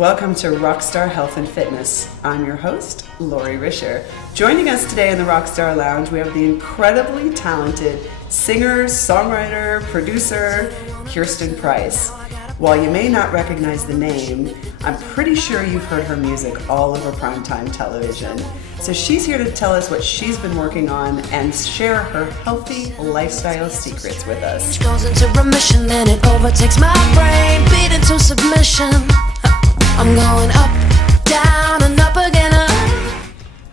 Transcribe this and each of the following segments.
Welcome to Rockstar Health and Fitness. I'm your host, Lori Risher. Joining us today in the Rockstar Lounge, we have the incredibly talented singer, songwriter, producer, Kirsten Price. While you may not recognize the name, I'm pretty sure you've heard her music all over primetime television. So she's here to tell us what she's been working on and share her healthy lifestyle secrets with us. Goes into remission, then it overtakes my brain, beat into submission. I'm going up, down, and up again.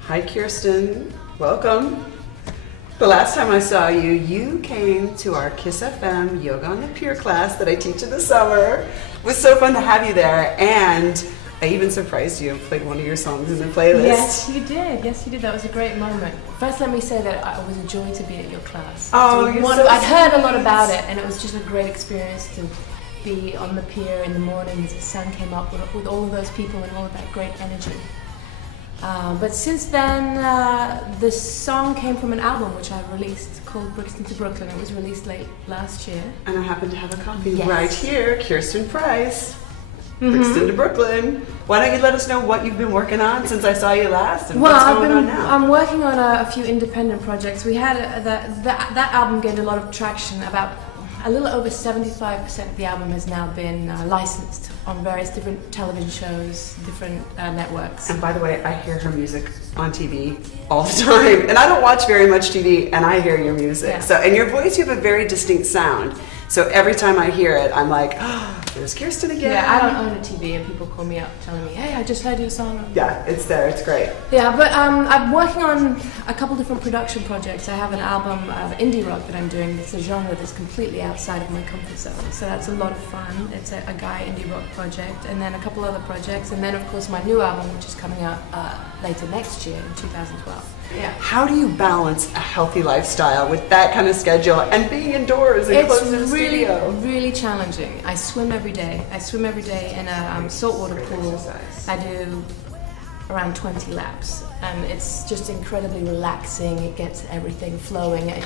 Hi Kirsten, welcome. The last time I saw you, you came to our Kiss FM Yoga on the Pier class that I teach in the summer. It was so fun to have you there, and I even surprised you and played one of your songs in the playlist. Yes, you did. Yes, you did. That was a great moment. First, let me say that it was a joy to be at your class. Oh, I'd heard a lot about it, and it was just a great experience to be on the pier in the morning as the sun came up with all of those people and all of that great energy. But since then, the song came from an album which I released called Brixton to Brooklyn. It was released late last year. And I happen to have a copy Yes. right here, Kirsten Price. Brixton to Brooklyn. Why don't you let us know what you've been working on since I saw you last and what's going on now? I'm working on a few independent projects. We had that album gained a lot of traction. About a little over 75% of the album has now been licensed on various different television shows, different networks. And by the way, I hear her music on TV all the time. And I don't watch very much TV, and I hear your music. Yeah. So, and your voice, you have a very distinct sound. So every time I hear it, I'm like, oh, there's Kirsten again. Yeah, I don't own a TV, and people call me up telling me, hey, I just heard your song. Yeah, it's there, it's great. Yeah, but I'm working on a couple different production projects. I have an album of indie rock that I'm doing. It's a genre that's completely outside of my comfort zone. So that's a lot of fun. It's a guy indie rock project, and then a couple other projects, and then of course my new album, which is coming out later next year in 2012. Yeah. How do you balance a healthy lifestyle with that kind of schedule and being indoors and close to the studio? It's really challenging. I swim every day. I swim every day in a saltwater pool. I do around 20 laps, and it's just incredibly relaxing. It gets everything flowing. And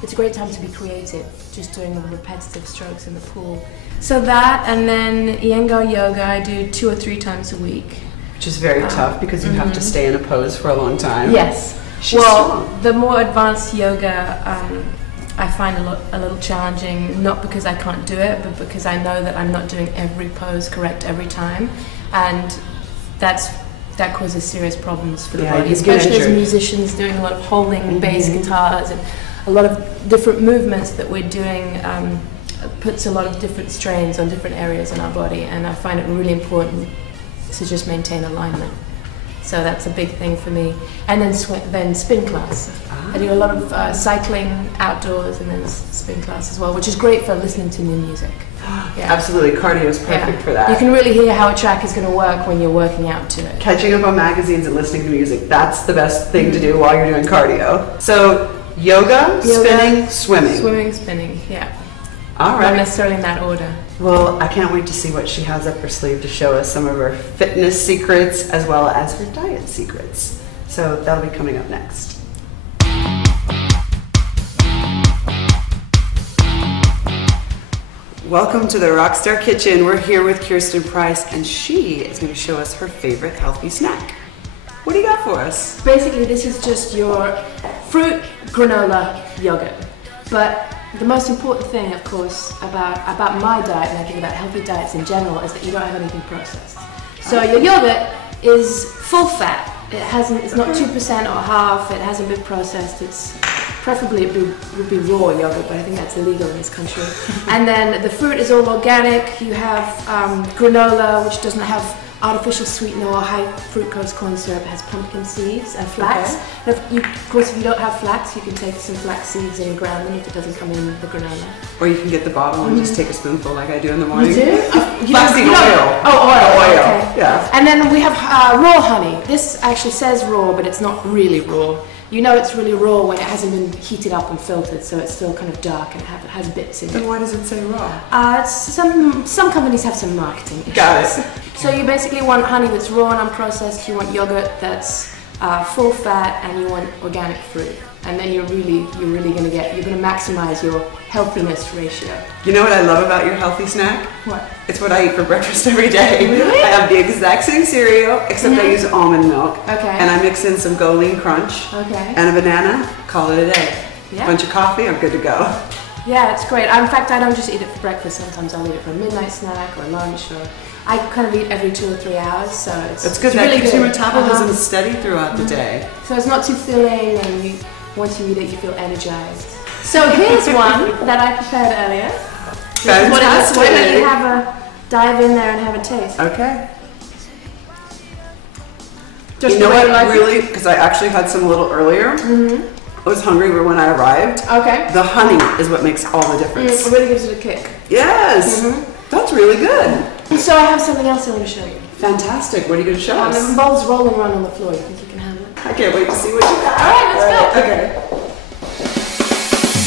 it's a great time to be creative, just doing the repetitive strokes in the pool. So that, and then Iyengar yoga I do 2 or 3 times a week. Which is very tough because you have to stay in a pose for a long time. Yes. She's well, strong. the more advanced yoga I find a little challenging, not because I can't do it, but because I know that I'm not doing every pose correct every time, and that causes serious problems for the body, especially as musicians doing a lot of holding bass guitars and a lot of different movements that we're doing. Puts a lot of different strains on different areas in our body, and I find it really important to just maintain alignment. So that's a big thing for me. And then spin class. I do a lot of cycling outdoors and then spin class as well, which is great for listening to new music. Yeah. Absolutely, cardio is perfect for that. You can really hear how a track is going to work when you're working out to it. Catching up on magazines and listening to music, that's the best thing to do while you're doing cardio. So yoga, spinning, swimming. Swimming, spinning, yeah. All right. Not necessarily in that order. Well, I can't wait to see what she has up her sleeve to show us some of her fitness secrets as well as her diet secrets. So that'll be coming up next. Welcome to the Rockstar Kitchen. We're here with Kirsten Price, and she is going to show us her favorite healthy snack. What do you got for us? Basically, this is just your fruit granola yogurt. But the most important thing, of course, about my diet, and I think about healthy diets in general, is that you don't have anything processed. So your yogurt is full fat. It's not 2% or half. It hasn't been processed. It's preferably it would be raw yogurt, but I think that's illegal in this country. And then the fruit is all organic. You have granola, which doesn't have artificial sweetener or high fructose corn syrup. It has pumpkin seeds and flax. Okay. And of course, if you don't have flax, you can take some flax seeds and ground them if it doesn't come in the granola. Or you can get the bottle and just take a spoonful like I do in the morning. You do? Flaxseed oil. Oh, oil. Okay. Yeah. And then we have raw honey. This actually says raw, but it's not really raw. You know it's really raw when it hasn't been heated up and filtered, so it's still kind of dark and it has bits in it. Then why does it say raw? Some companies have some marketing issues. Got it. So you basically want honey that's raw and unprocessed. You want yogurt that's full fat, and you want organic fruit. And then you're really going to maximize your healthiness ratio. You know what I love about your healthy snack? What? It's what I eat for breakfast every day. Really? I have the exact same cereal, except I use almond milk. Okay. And I mix in some Go Lean Crunch. Okay. And a banana, call it a day. Yeah. Bunch of coffee, I'm good to go. Yeah, it's great. In fact, I don't just eat it for breakfast. Sometimes I'll eat it for a midnight snack or lunch, or I kind of eat every 2 or 3 hours. So it's good. That really keeps good. your metabolism steady throughout the day. So it's not too filling, and once you eat it, you feel energized. So here's one that I prepared earlier. Fantastic. Why don't you dive in there and have a taste? Okay. Just you know the way what? you like Really, because I actually had some a little earlier. I was hungry when I arrived. Okay. The honey is what makes all the difference. It really gives it a kick. Yes. That's really good. So I have something else I want to show you. Fantastic. What are you going to show It us? involves rolling around on the floor. You think you can handle it? I can't wait to see what you got. All right, let's go. Okay.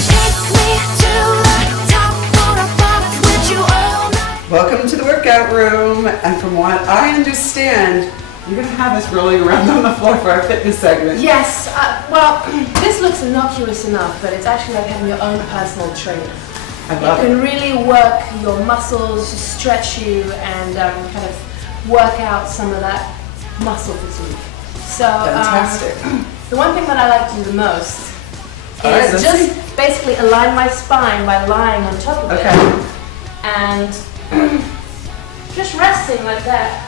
Take me to the top of the box with you all night. Welcome to the workout room. And from what I understand, you're going to have us rolling around on the floor for our fitness segment. Yes. Well, this looks innocuous enough, but it's actually like having your own personal trainer. I love You it. can really work your muscles, stretch you, and kind of work out some of that muscle fatigue. So Fantastic. the one thing that I like to do the most All right, is let's just basically align my spine by lying on top of it and just resting like that.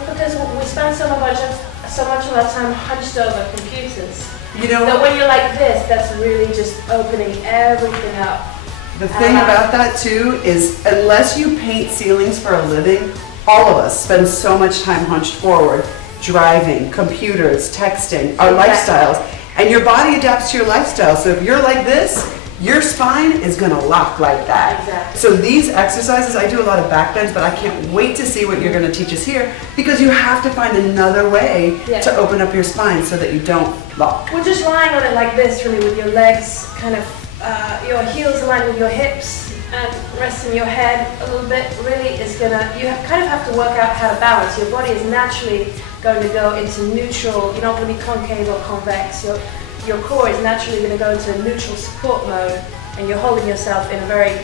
Because we spend so much of our time hunched over computers. You know That what? when you're like this, that's really just opening everything up. The thing about that too is unless you paint ceilings for a living, all of us spend so much time hunched forward, driving, computers, texting, our lifestyles, and your body adapts to your lifestyle. So if you're like this, your spine is gonna lock like that. Exactly. So these exercises, I do a lot of back bends, but I can't wait to see what you're gonna teach us here because you have to find another way to open up your spine so that you don't lock. We're just lying on it like this, really, with your legs kind of, your heels aligned with your hips and resting your head a little bit. Really is kind of have to work out how to balance. Your body is naturally going to go into neutral. You're not going to be concave or convex. Your core is naturally going to go into a neutral support mode, and you're holding yourself in a very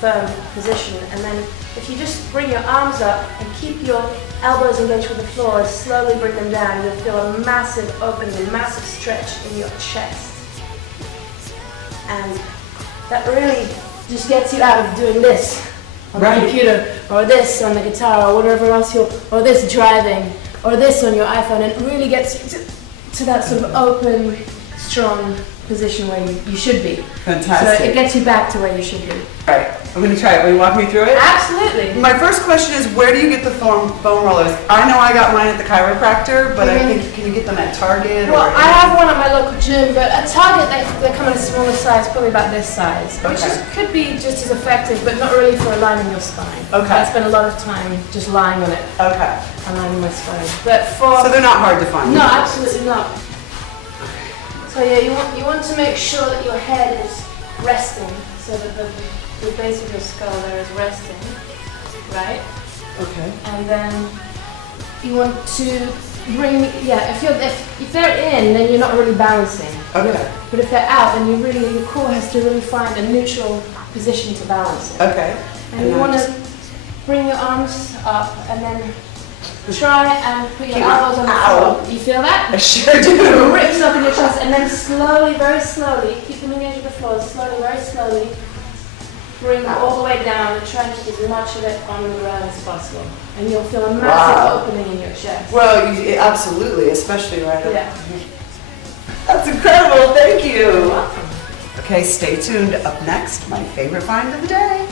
firm position. And then if you just bring your arms up and keep your elbows engaged with the floor and slowly bring them down, you'll feel a massive opening, a massive stretch in your chest. And that really just gets you out of doing this on the computer, or this on the guitar, or whatever else or this driving, or this on your iPhone, and it really gets you to that sort of open, strong position where you should be. Fantastic. So it gets you back to where you should be. All right, I'm going to try it. Will you walk me through it? Absolutely. My first question is, where do you get the foam rollers? I know I got mine at the chiropractor, but I think, can you get them at Target? Well, or I have one at my local gym, but at Target they come in a smaller size, probably about this size, which could be just as effective, but not really for aligning your spine. Okay. I spend a lot of time just lying on it, Okay. aligning my spine. But So they're not hard to find? no, absolutely not. So yeah, you want to make sure that your head is resting, so that the base of your skull there is resting, right? Okay. And then you want to bring, if they're in, then you're not really balancing. Okay. But if they're out, then your core has to really find a neutral position to balance it. Okay. And you want to bring your arms up and then try and put your elbows on the floor. You feel that? I sure It do. rips up in your chest, and then slowly, very slowly, keep them engaged with the floor, slowly, very slowly, bring them all the way down and try and keep as much of it on the ground as possible. And you'll feel a massive opening in your chest. Well, absolutely, especially right up. Yeah. That's incredible, thank you. You're welcome. Okay, stay tuned. Up next, my favorite find of the day.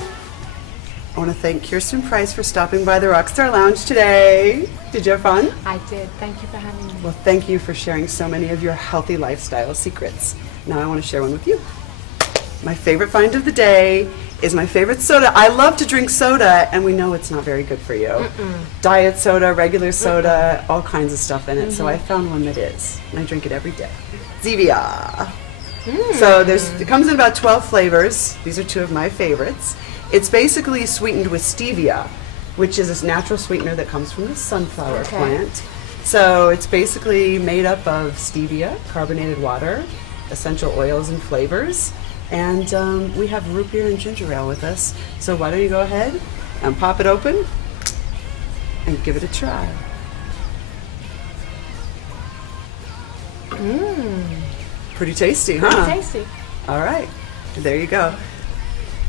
I want to thank Kirsten Price for stopping by the Rockstar Lounge today. Did you have fun? I did. Thank you for having me. Well, thank you for sharing so many of your healthy lifestyle secrets. Now I want to share one with you. My favorite find of the day is my favorite soda. I love to drink soda, and we know it's not very good for you. Diet soda, regular soda, all kinds of stuff in it. So I found one that is, and I drink it every day. Zevia. So it comes in about 12 flavors. These are two of my favorites. It's basically sweetened with stevia, which is this natural sweetener that comes from the sunflower plant. So it's basically made up of stevia, carbonated water, essential oils and flavors, and we have root beer and ginger ale with us. So why don't you go ahead and pop it open and give it a try. Pretty tasty, huh? Pretty tasty. All right, there you go.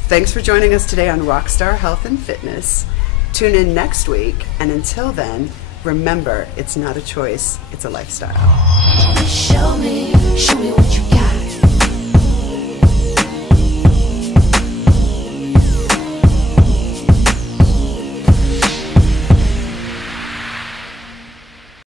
Thanks for joining us today on Rockstar Health and Fitness. Tune in next week, and until then, remember, it's not a choice, it's a lifestyle. Show me